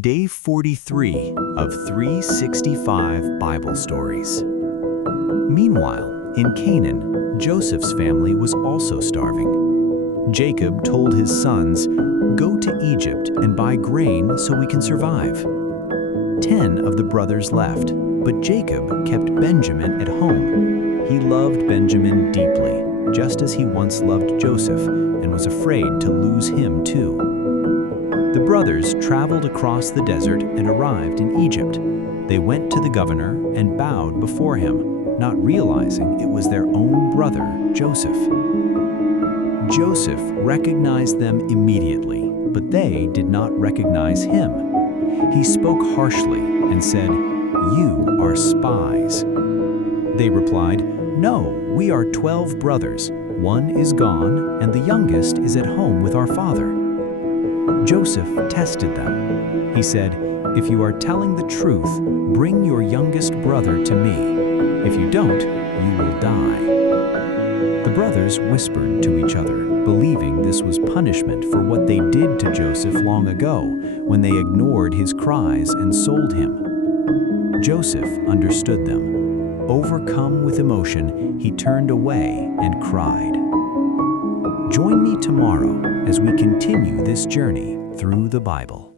Day 43 of 365 Bible Stories. Meanwhile, in Canaan, Joseph's family was also starving. Jacob told his sons, "Go to Egypt and buy grain so we can survive." 10 of the brothers left, but Jacob kept Benjamin at home. He loved Benjamin deeply, just as he once loved Joseph, and was afraid to lose him too. The brothers traveled across the desert and arrived in Egypt. They went to the governor and bowed before him, not realizing it was their own brother, Joseph. Joseph recognized them immediately, but they did not recognize him. He spoke harshly and said, "You are spies." They replied, "No, we are 12 brothers. One is gone, and the youngest is at home with our father." Joseph tested them. He said, "If you are telling the truth, bring your youngest brother to me. If you don't, you will die." The brothers whispered to each other, believing this was punishment for what they did to Joseph long ago, when they ignored his cries and sold him. Joseph understood them. Overcome with emotion, he turned away and cried. Join me tomorrow as we continue this journey through the Bible.